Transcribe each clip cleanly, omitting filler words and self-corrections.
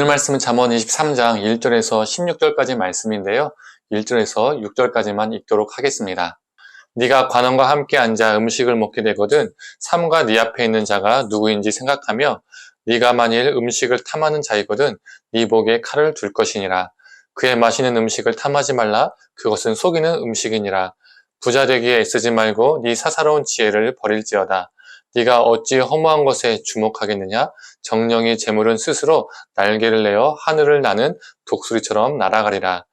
오늘 말씀은 잠언 23장 1절에서 16절까지 말씀인데요. 1절에서 6절까지만 읽도록 하겠습니다. 네가 관원과 함께 앉아 음식을 먹게 되거든 삼가 네 앞에 있는 자가 누구인지 생각하며 네가 만일 음식을 탐하는 자이거든 네 목에 칼을 둘 것이니라. 그의 마시는 음식을 탐하지 말라. 그것은 속이는 음식이니라. 부자 되기에 애쓰지 말고 네 사사로운 지혜를 버릴지어다. 네가 어찌 허무한 것에 주목하겠느냐? 정령이 재물은 스스로 날개를 내어 하늘을 나는 독수리처럼 날아가리라.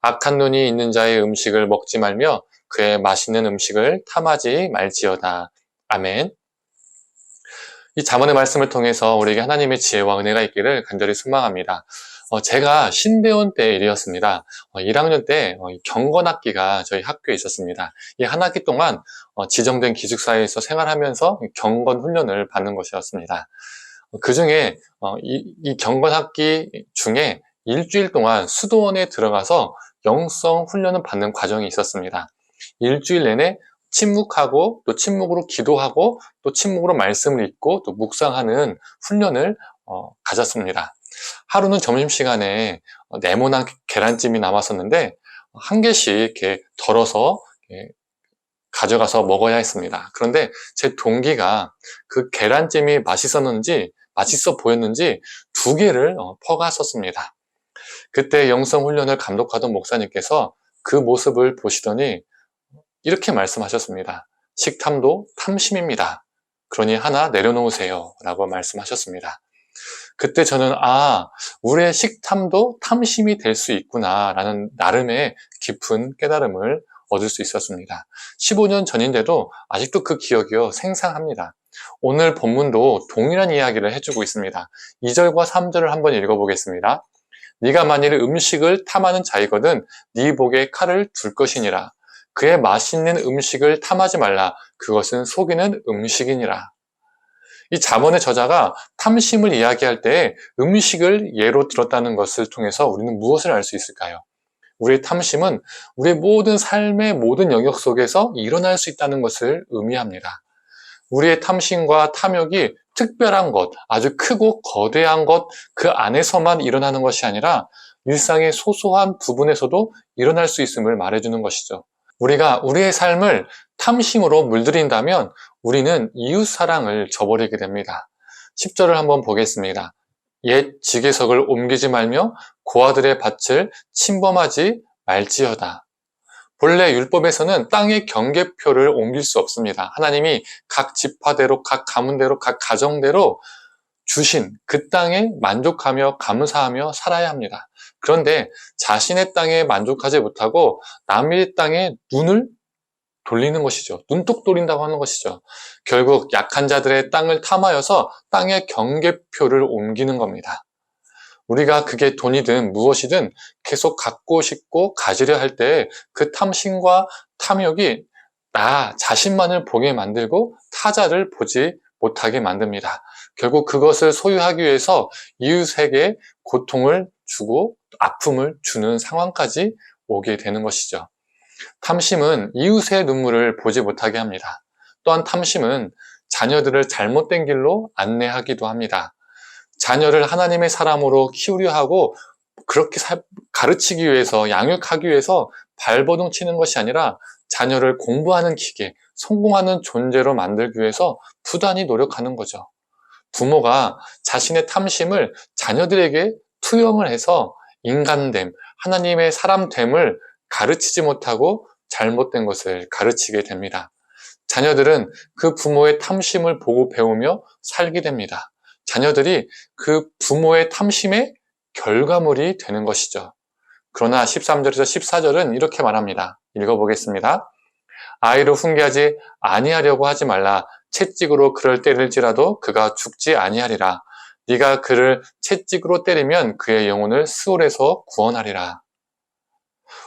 악한 눈이 있는 자의 음식을 먹지 말며 그의 맛있는 음식을 탐하지 말지어다. 아멘. 이 잠언의 말씀을 통해서 우리에게 하나님의 지혜와 은혜가 있기를 간절히 소망합니다. 제가 신대원 때 일이었습니다. 1학년 때 경건학기가 저희 학교에 있었습니다. 이 한 학기 동안 지정된 기숙사에서 생활하면서 경건 훈련을 받는 것이었습니다. 그 중에 이 경건학기 중에 일주일 동안 수도원에 들어가서 영성 훈련을 받는 과정이 있었습니다. 일주일 내내 침묵하고 또 침묵으로 기도하고 또 침묵으로 말씀을 읽고 또 묵상하는 훈련을 가졌습니다. 하루는 점심시간에 네모난 계란찜이 남았었는데 한 개씩 이렇게 덜어서 가져가서 먹어야 했습니다. 그런데 제 동기가 그 계란찜이 맛있어 보였는지 2개를 퍼갔었습니다. 그때 영성훈련을 감독하던 목사님께서 그 모습을 보시더니 이렇게 말씀하셨습니다. 식탐도 탐심입니다. 그러니 하나 내려놓으세요 라고 말씀하셨습니다. 그때 저는 우리의 식탐도 탐심이 될 수 있구나 라는 나름의 깊은 깨달음을 얻을 수 있었습니다. 15년 전인데도 아직도 그 기억이요 생생합니다. 오늘 본문도 동일한 이야기를 해주고 있습니다. 2절과 3절을 한번 읽어보겠습니다. 네가 만일 음식을 탐하는 자이거든 네 목에 칼을 둘 것이니라. 그의 맛있는 음식을 탐하지 말라. 그것은 속이는 음식이니라. 이 잠언의 저자가 탐심을 이야기할 때 음식을 예로 들었다는 것을 통해서 우리는 무엇을 알 수 있을까요? 우리의 탐심은 우리의 모든 삶의 모든 영역 속에서 일어날 수 있다는 것을 의미합니다. 우리의 탐심과 탐욕이 특별한 것, 아주 크고 거대한 것, 그 안에서만 일어나는 것이 아니라 일상의 소소한 부분에서도 일어날 수 있음을 말해주는 것이죠. 우리가 우리의 삶을 탐심으로 물들인다면 우리는 이웃 사랑을 저버리게 됩니다. 10절을 한번 보겠습니다. 옛 지게석을 옮기지 말며 고아들의 밭을 침범하지 말지어다. 본래 율법에서는 땅의 경계표를 옮길 수 없습니다. 하나님이 각 지파대로, 각 가문대로, 각 가정대로 주신 그 땅에 만족하며 감사하며 살아야 합니다. 그런데 자신의 땅에 만족하지 못하고 남의 땅에 눈을 돌리는 것이죠. 눈독 돌린다고 하는 것이죠. 결국 약한 자들의 땅을 탐하여서 땅의 경계표를 옮기는 겁니다. 우리가 그게 돈이든 무엇이든 계속 갖고 싶고 가지려 할 때 그 탐심과 탐욕이 나 자신만을 보게 만들고 타자를 보지 못하게 만듭니다. 결국 그것을 소유하기 위해서 이웃에게 고통을 주고 아픔을 주는 상황까지 오게 되는 것이죠. 탐심은 이웃의 눈물을 보지 못하게 합니다. 또한 탐심은 자녀들을 잘못된 길로 안내하기도 합니다. 자녀를 하나님의 사람으로 키우려 하고 그렇게 가르치기 위해서, 양육하기 위해서 발버둥 치는 것이 아니라 자녀를 공부하는 기계, 성공하는 존재로 만들기 위해서 부단히 노력하는 거죠. 부모가 자신의 탐심을 자녀들에게 투영을 해서 인간됨, 하나님의 사람됨을 가르치지 못하고 잘못된 것을 가르치게 됩니다. 자녀들은 그 부모의 탐심을 보고 배우며 살게 됩니다. 자녀들이 그 부모의 탐심의 결과물이 되는 것이죠. 그러나 13절에서 14절은 이렇게 말합니다. 읽어보겠습니다. 아이를 훈계하지 아니하려고 하지 말라. 채찍으로 그를 때릴지라도 그가 죽지 아니하리라. 네가 그를 채찍으로 때리면 그의 영혼을 스올에서 구원하리라.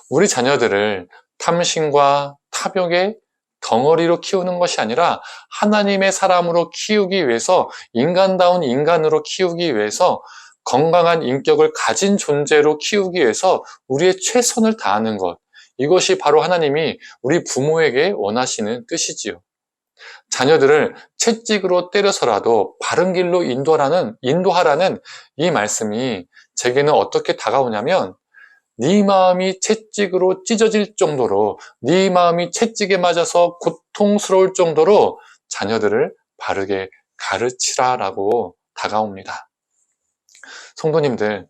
우리 자녀들을 탐심과 탐욕의 덩어리로 키우는 것이 아니라 하나님의 사람으로 키우기 위해서 인간다운 인간으로 키우기 위해서 건강한 인격을 가진 존재로 키우기 위해서 우리의 최선을 다하는 것, 이것이 바로 하나님이 우리 부모에게 원하시는 뜻이지요. 자녀들을 채찍으로 때려서라도 바른 길로 인도하라는 이 말씀이 제게는 어떻게 다가오냐면 네 마음이 채찍으로 찢어질 정도로, 네 마음이 채찍에 맞아서 고통스러울 정도로 자녀들을 바르게 가르치라라고 다가옵니다. 성도님들,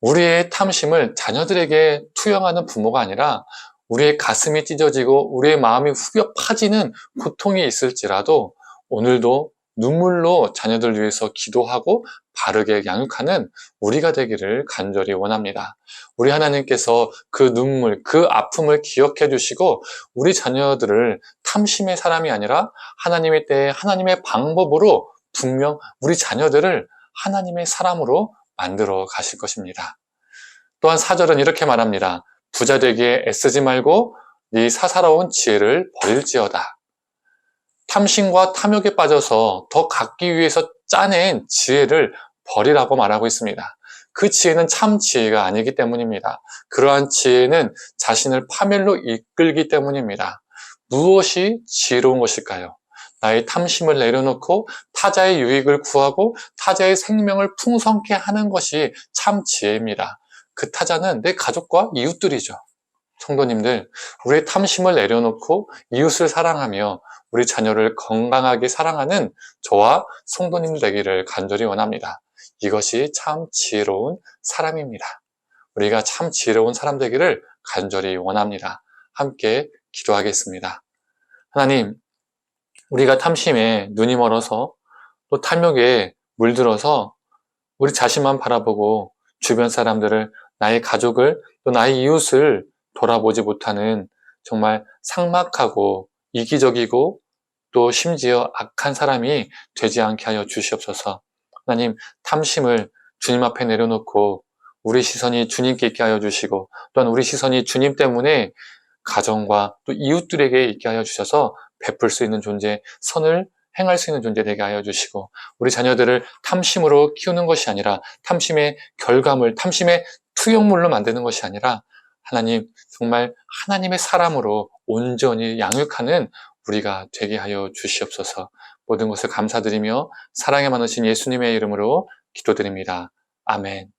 우리의 탐심을 자녀들에게 투영하는 부모가 아니라 우리의 가슴이 찢어지고 우리의 마음이 후벼 파지는 고통이 있을지라도 오늘도 눈물로 자녀들 위해서 기도하고 바르게 양육하는 우리가 되기를 간절히 원합니다. 우리 하나님께서 그 눈물, 그 아픔을 기억해 주시고 우리 자녀들을 탐심의 사람이 아니라 하나님의 때에 하나님의 방법으로 분명 우리 자녀들을 하나님의 사람으로 만들어 가실 것입니다. 또한 4절은 이렇게 말합니다. 부자 되기에 애쓰지 말고 네 사사로운 지혜를 버릴지어다. 탐심과 탐욕에 빠져서 더 갖기 위해서 짜낸 지혜를 버리라고 말하고 있습니다. 그 지혜는 참 지혜가 아니기 때문입니다. 그러한 지혜는 자신을 파멸로 이끌기 때문입니다. 무엇이 지혜로운 것일까요? 나의 탐심을 내려놓고 타자의 유익을 구하고 타자의 생명을 풍성케 하는 것이 참 지혜입니다. 그 타자는 내 가족과 이웃들이죠. 성도님들, 우리의 탐심을 내려놓고 이웃을 사랑하며 우리 자녀를 건강하게 사랑하는 저와 성도님들 되기를 간절히 원합니다. 이것이 참 지혜로운 사람입니다. 우리가 참 지혜로운 사람 되기를 간절히 원합니다. 함께 기도하겠습니다. 하나님, 우리가 탐심에 눈이 멀어서 또 탐욕에 물들어서 우리 자신만 바라보고 주변 사람들을, 나의 가족을, 또 나의 이웃을 돌아보지 못하는 정말 삭막하고 이기적이고 또 심지어 악한 사람이 되지 않게 하여 주시옵소서. 하나님, 탐심을 주님 앞에 내려놓고 우리 시선이 주님께 있게 하여 주시고 또한 우리 시선이 주님 때문에 가정과 또 이웃들에게 있게 하여 주셔서 베풀 수 있는 존재, 선을 행할 수 있는 존재 되게 하여 주시고 우리 자녀들을 탐심으로 키우는 것이 아니라 탐심의 결과물, 탐심의 투영물로 만드는 것이 아니라 하나님, 정말 하나님의 사람으로 온전히 양육하는 우리가 되게 하여 주시옵소서. 모든 것을 감사드리며 사랑에 많으신 예수님의 이름으로 기도드립니다. 아멘.